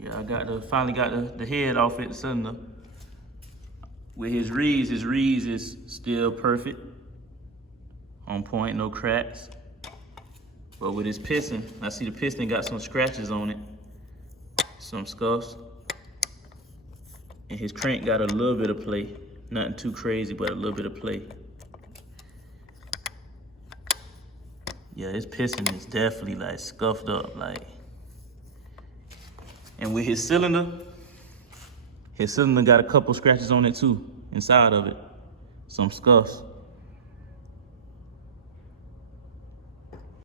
Yeah, I finally got the head off it, the cylinder. With his reeds is still perfect. On point, no cracks. But with his piston, I see the piston got some scratches on it, some scuffs. And his crank got a little bit of play. Nothing too crazy, but a little bit of play. Yeah, his piston is definitely like scuffed up, like. And with his cylinder got a couple scratches on it too, inside of it. Some scuffs.